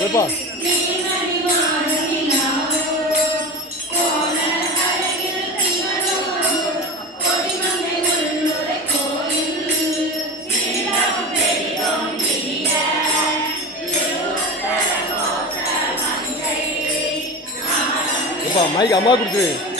ব্যাপার மைக் அம்மா கொடுத்துரு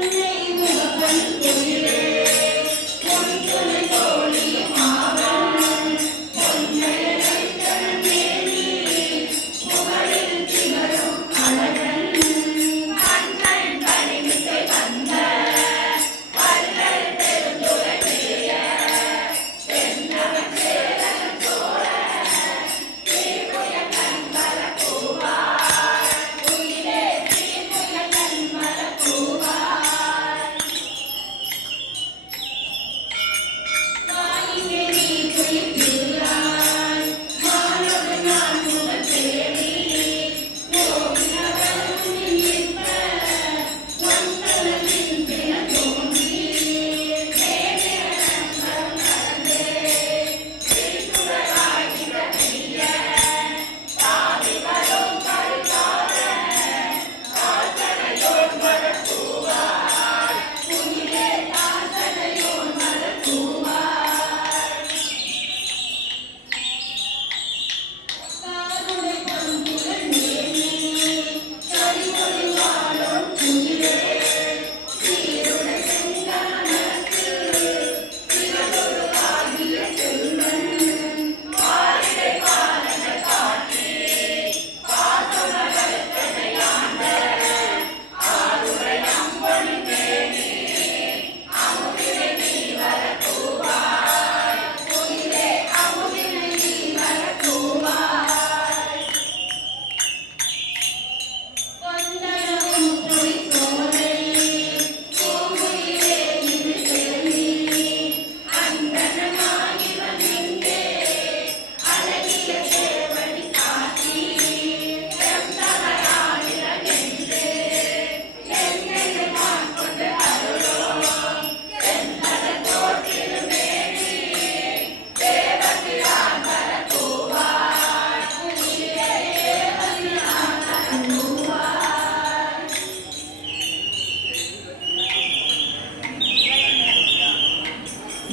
Thank you.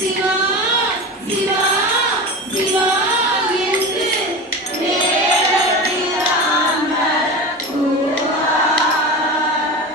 啊